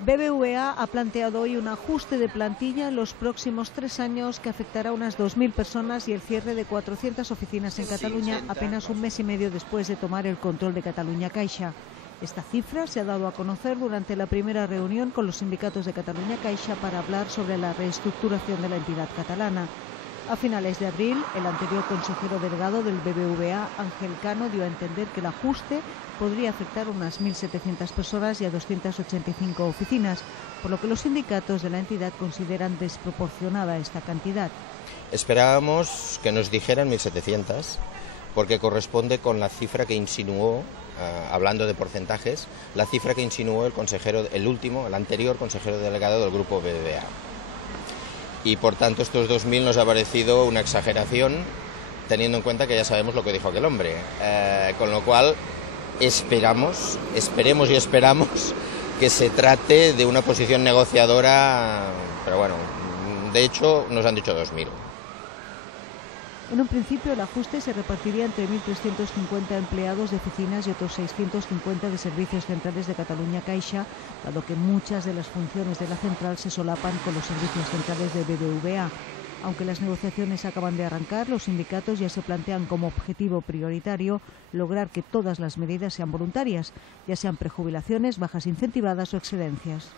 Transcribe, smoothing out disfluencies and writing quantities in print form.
BBVA ha planteado hoy un ajuste de plantilla en los próximos 3 años que afectará a unas 2.000 personas y el cierre de 400 oficinas en Cataluña apenas un mes y medio después de tomar el control de Catalunya Caixa. Esta cifra se ha dado a conocer durante la primera reunión con los sindicatos de Catalunya Caixa para hablar sobre la reestructuración de la entidad catalana. A finales de abril, el anterior consejero delegado del BBVA, Ángel Cano, dio a entender que el ajuste podría afectar a unas 1.700 personas y a 285 oficinas, por lo que los sindicatos de la entidad consideran desproporcionada esta cantidad. Esperábamos que nos dijeran 1.700, porque corresponde con la cifra que insinuó, hablando de porcentajes, la cifra que insinuó el anterior consejero delegado del grupo BBVA. Y por tanto estos 2.000 nos ha parecido una exageración, teniendo en cuenta que ya sabemos lo que dijo aquel hombre. Con lo cual esperemos que se trate de una posición negociadora, pero bueno, de hecho nos han dicho 2.000. En un principio el ajuste se repartiría entre 1.350 empleados de oficinas y otros 650 de servicios centrales de Catalunya Caixa, dado que muchas de las funciones de la central se solapan con los servicios centrales de BBVA. Aunque las negociaciones acaban de arrancar, los sindicatos ya se plantean como objetivo prioritario lograr que todas las medidas sean voluntarias, ya sean prejubilaciones, bajas incentivadas o excedencias.